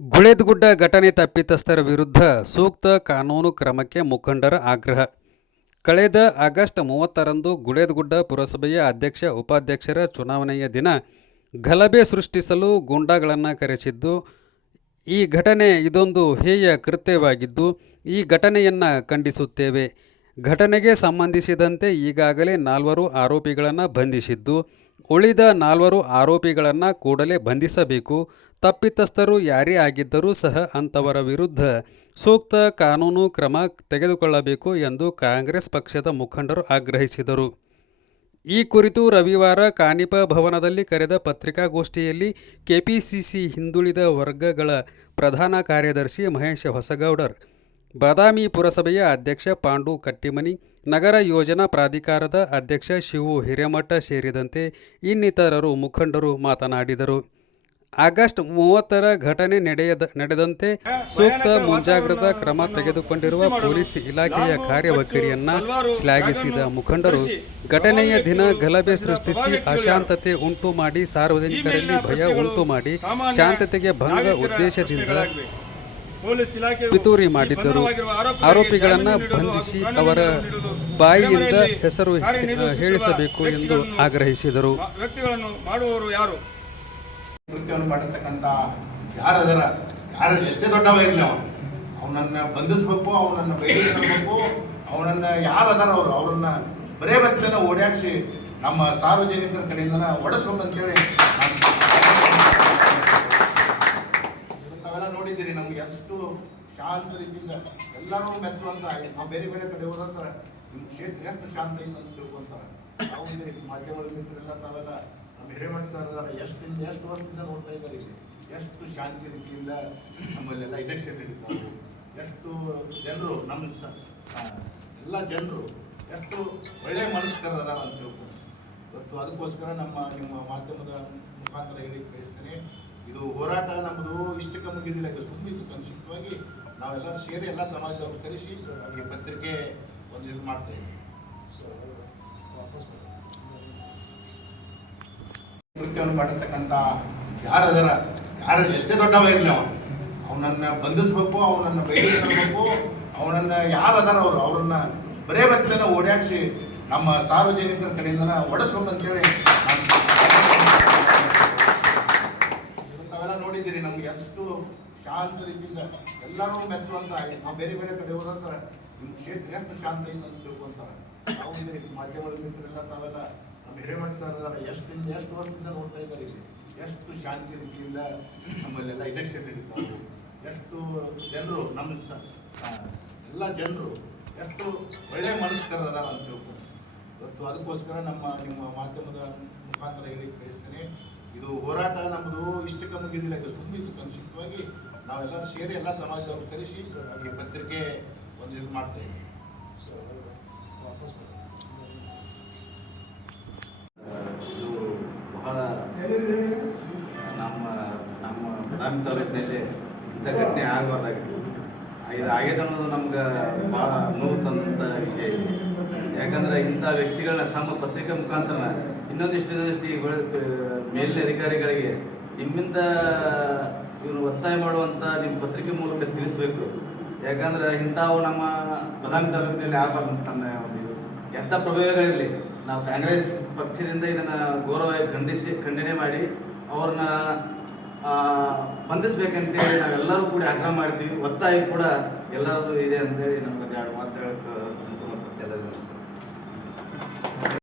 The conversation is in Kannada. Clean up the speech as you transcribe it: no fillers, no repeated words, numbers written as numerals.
ಗುಳೇದಗುಡ್ಡ ಘಟನೆ ತಪ್ಪಿತಸ್ಥರ ವಿರುದ್ಧ ಸೂಕ್ತ ಕಾನೂನು ಕ್ರಮಕ್ಕೆ ಮುಖಂಡರ ಆಗ್ರಹ. ಕಳೆದ ಆಗಸ್ಟ್ 30ರಂದು ಗುಳೇದಗುಡ್ಡ ಪುರಸಭೆಯ ಅಧ್ಯಕ್ಷ ಉಪಾಧ್ಯಕ್ಷರ ಚುನಾವಣೆಯ ದಿನ ಗಲಭೆ ಸೃಷ್ಟಿಸಲು ಗೂಂಡಾಗಳನ್ನು ಕರೆಸಿದ್ದು, ಈ ಘಟನೆ ಇದೊಂದು ಹೇಯ ಕೃತ್ಯವಾಗಿದ್ದು ಈ ಘಟನೆಯನ್ನು ಖಂಡಿಸುತ್ತೇವೆ. ಘಟನೆಗೆ ಸಂಬಂಧಿಸಿದಂತೆ ಈಗಾಗಲೇ 4 ಆರೋಪಿಗಳನ್ನು ಬಂಧಿಸಿದ್ದು, ಉಳಿದ 4 ಆರೋಪಿಗಳನ್ನು ಕೂಡಲೇ ಬಂಧಿಸಬೇಕು. ತಪ್ಪಿತಸ್ಥರು ಯಾರೇ ಆಗಿದ್ದರೂ ಸಹ ಅಂಥವರ ವಿರುದ್ಧ ಸೂಕ್ತ ಕಾನೂನು ಕ್ರಮ ತೆಗೆದುಕೊಳ್ಳಬೇಕು ಎಂದು ಕಾಂಗ್ರೆಸ್ ಪಕ್ಷದ ಮುಖಂಡರು ಆಗ್ರಹಿಸಿದರು. ಈ ಕುರಿತು ರವಿವಾರ ಕಾನಿಪ ಭವನದಲ್ಲಿ ಕರೆದ ಪತ್ರಿಕಾಗೋಷ್ಠಿಯಲ್ಲಿ ಕೆಪಿಸಿಸಿ ಹಿಂದುಳಿದ ವರ್ಗಗಳ ಪ್ರಧಾನ ಕಾರ್ಯದರ್ಶಿ ಮಹೇಶ ಹೊಸಗೌಡರ್, ಬಾದಾಮಿ ಪುರಸಭೆಯ ಅಧ್ಯಕ್ಷ ಪಾಂಡು ಕಟ್ಟಿಮನಿ, ನಗರ ಯೋಜನಾ ಪ್ರಾಧಿಕಾರದ ಅಧ್ಯಕ್ಷ ಶಿವು ಹಿರೇಮಠ ಸೇರಿದಂತೆ ಇನ್ನಿತರರು ಮುಖಂಡರು ಮಾತನಾಡಿದರು. ಆಗಸ್ಟ್ 30ರ ಘಟನೆ ನಡೆದಂತೆ ಸೂಕ್ತ ಮುಂಜಾಗ್ರತಾ ಕ್ರಮ ತೆಗೆದುಕೊಂಡಿರುವ ಪೊಲೀಸ್ ಇಲಾಖೆಯ ಕಾರ್ಯವೈಖರಿಯನ್ನು ಶ್ಲಾಘಿಸಿದ ಮುಖಂಡರು, ಘಟನೆಯ ದಿನ ಗಲಭೆ ಸೃಷ್ಟಿಸಿ ಅಶಾಂತತೆ ಉಂಟು ಮಾಡಿ ಸಾರ್ವಜನಿಕರಲ್ಲಿ ಭಯ ಉಂಟು ಮಾಡಿ ಶಾಂತತೆಗೆ ಭಂಗ ಉದ್ದೇಶದಿಂದ ಪಿತೂರಿ ಮಾಡಿದ್ದರು. ಆರೋಪಿಗಳನ್ನು ಬಂಧಿಸಿ ಅವರ ಬಾಯಿಯಿಂದ ಹೆಸರು ಹೇಳಿಸಬೇಕು ಎಂದು ಆಗ್ರಹಿಸಿದರು. ಕೃತ್ಯವನ್ನು ಮಾಡಿರ್ತಕ್ಕಂಥ ಯಾರದರ ಎಷ್ಟೇ ದೊಡ್ಡವ ಇರಲಿ ಅವನನ್ನು ಬಂಧಿಸ್ಬೇಕು, ಅವನನ್ನು ಬೇಡಿಕೆ ಮಾಡಬೇಕು. ಅವನನ್ನು ಯಾರದಾರ ಅವ್ರನ್ನ ಬರೇ ಬತ್ತಲೆನ ಓಡಾಡಿಸಿ ನಮ್ಮ ಸಾರ್ವಜನಿಕರ ಕಡೆಯಿಂದ ಓಡಿಸ್ಬೇಕು ಅಂತೇಳಿ ತಾವೆಲ್ಲ ನೋಡಿದ್ದೀರಿ. ನಮ್ಗೆ ಎಷ್ಟು ಶಾಂತ ರೀತಿಯಿಂದ ಎಲ್ಲರೂ ಮೆಚ್ಚುವಂತ, ನಾವು ಬೇರೆ ಬೇರೆ ಕಡೆ ಹೋದಂತರ ನಿಮ್ಮ ಕ್ಷೇತ್ರ ಎಷ್ಟು ಶಾಂತ ಇದೆ ಅಂತ ತಿಳ್ಕೊಂತಾರೆ. ನಾವು ಮಾಧ್ಯಮದ ಮಿತ್ರರೆಲ್ಲ ತಾವೆಲ್ಲ ನಮ್ಮ ಹಿರೇಮಠ ಸರ್ ಎಷ್ಟು ವರ್ಷದಿಂದ ನೋಡ್ತಾ ಇದ್ದಾರೆ. ಇಲ್ಲಿ ಎಷ್ಟು ಶಾಂತಿ ರೀತಿಯಿಂದ ನಮ್ಮಲ್ಲೆಲ್ಲ ಇಲೆಕ್ಷನ್ ನಡೀತಾವೆ. ಎಷ್ಟು ಜನರು ನಮ್ಮ ಎಲ್ಲ ಜನರು ಎಷ್ಟು ಒಳ್ಳೆಯ ಮನಸ್ಕರದಾರ ಅಂತ ತಿಳ್ಕೊಂಡು ಇವತ್ತು ಅದಕ್ಕೋಸ್ಕರ ನಿಮ್ಮ ಮಾಧ್ಯಮದ ಮುಖಾಂತರ ಹೇಳಿ ಬಯಸ್ತೇನೆ. ಇದು ಹೋರಾಟ ನಮ್ಮದು ಇಷ್ಟಕ್ಕೆ ಮುಗಿದಿಲ್ಲ. ಸುಮ್ಮನೆ ಇದು ಸಂಕ್ಷಿಪ್ತವಾಗಿ ನಾವೆಲ್ಲ ಸೇರಿ ಎಲ್ಲ ಸಮಾಜದವ್ರು ಕರೆಸಿ ಈ ಪತ್ರಿಕೆ ಒಂದು ಇದು ಮಾಡ್ತಾ ಇದ್ದೀವಿ. ಕೃತ್ಯವನ್ನು ಮಾಡಿರ್ತಕ್ಕಂಥ ಯಾರದರ ಎಷ್ಟೇ ದೊಡ್ಡವ ಇರಲಿ ಅವನನ್ನು ಬಂಧಿಸ್ಬೇಕು, ಅವನನ್ನು ಬೇಡಿಕೆ ಮಾಡಬೇಕು. ಅವನನ್ನು ಯಾರದಾರ ಅವ್ರನ್ನ ಬರೇ ಬತ್ತಲೆನ ಓಡಾಡಿಸಿ ನಮ್ಮ ಸಾರ್ವಜನಿಕರ ಕಡೆಯಿಂದ ಓಡಿಸ್ಬೇಕು ಅಂತೇಳಿ ತಾವೆಲ್ಲ ನೋಡಿದ್ದೀರಿ. ನಮ್ಗೆ ಎಷ್ಟು ಶಾಂತ ರೀತಿಯಿಂದ ಎಲ್ಲರೂ ಮೆಚ್ಚುವಂತ, ನಾವು ಬೇರೆ ಬೇರೆ ಕಡೆ ಹೋದಂತರ ನಿಮ್ಮ ಕ್ಷೇತ್ರ ಎಷ್ಟು ಶಾಂತ ಇದೆ ಅಂತ ತಿಳ್ಕೊಂತಾರೆ. ನಾವು ಮಾಧ್ಯಮದ ಮಿತ್ರರೆಲ್ಲ ತಾವೆಲ್ಲ ನಮ್ಮ ಹಿರೇಮಠ ಸರ್ ಎಷ್ಟು ವರ್ಷದಿಂದ ನೋಡ್ತಾ ಇದ್ದಾರೆ. ಇಲ್ಲಿ ಎಷ್ಟು ಶಾಂತಿ ರೀತಿಯಿಂದ ನಮ್ಮಲ್ಲೆಲ್ಲ ಇಲೆಕ್ಷನ್ ನಡೀತಾವೆ. ಎಷ್ಟು ಜನರು ನಮ್ಮ ಎಲ್ಲ ಜನರು ಎಷ್ಟು ಒಳ್ಳೆಯ ಮನಸ್ಕರದಾರ ಅಂತ ತಿಳ್ಕೊಂಡು ಇವತ್ತು ಅದಕ್ಕೋಸ್ಕರ ನಿಮ್ಮ ಮಾಧ್ಯಮದ ಮುಖಾಂತರ ಹೇಳಿ ಬಯಸ್ತೇನೆ. ಇದು ಹೋರಾಟ ನಮ್ಮದು ಇಷ್ಟಕ್ಕೆ ಮುಗಿದಿಲ್ಲ. ಸುಮ್ಮನೆ ಇದು ಸಂಕ್ಷಿಪ್ತವಾಗಿ ನಾವೆಲ್ಲ ಸೇರಿ ಎಲ್ಲ ಸಮಾಜದವ್ರು ಕರೆಸಿ ಈ ಪತ್ರಿಕೆ ಒಂದು ಇದು ಮಾಡ್ತಾ ಇದ್ದೀವಿ. ಇದು ಬಹಳ ನಮ್ಮ ಬಾದಾಮಿ ತಾಲೂಕಿನಲ್ಲಿ ಇಂಥ ಘಟನೆ ಆಗಬಾರ್ದಾಗಿತ್ತು. ಇದು ಆಗಿದೆ ಅನ್ನೋದು ನಮ್ಗೆ ಭಾಳ ನೋವು ತಂದಂಥ ವಿಷಯ ಇದೆ. ಯಾಕಂದರೆ ಇಂಥ ವ್ಯಕ್ತಿಗಳನ್ನ ತಮ್ಮ ಪತ್ರಿಕೆ ಮುಖಾಂತರ ಇನ್ನೊಂದಿಷ್ಟು ಈ ಮೇಲಿನ ಅಧಿಕಾರಿಗಳಿಗೆ ನಿಮ್ಮಿಂದ ಇವರು ಒತ್ತಾಯ ಮಾಡುವಂಥ ನಿಮ್ಮ ಪತ್ರಿಕೆ ಮೂಲಕ ತಿಳಿಸ್ಬೇಕು. ಯಾಕಂದ್ರೆ ಇಂಥವು ನಮ್ಮ ಬಾದಾಮಿ ತಾಲೂಕಿನಲ್ಲಿ ಆಗಬಾರ್ದು. ತನ್ನ ಒಂದು ಎಂಥ ಪ್ರಭಾವಗಳಿರಲಿ, ನಾವು ಕಾಂಗ್ರೆಸ್ ಪಕ್ಷದಿಂದ ಇದನ್ನು ಗೌರವ ಖಂಡನೆ ಮಾಡಿ ಅವ್ರನ್ನ ಬಂಧಿಸ್ಬೇಕಂತೇಳಿ ನಾವೆಲ್ಲರೂ ಕೂಡ ಆಗ್ರಹ ಮಾಡ್ತೀವಿ. ಒತ್ತಾಯ ಕೂಡ ಎಲ್ಲರದು ಇದೆ ಅಂತೇಳಿ ನಮ್ಗೆ 2 ಮಾತು ಹೇಳಕ್ಕೆ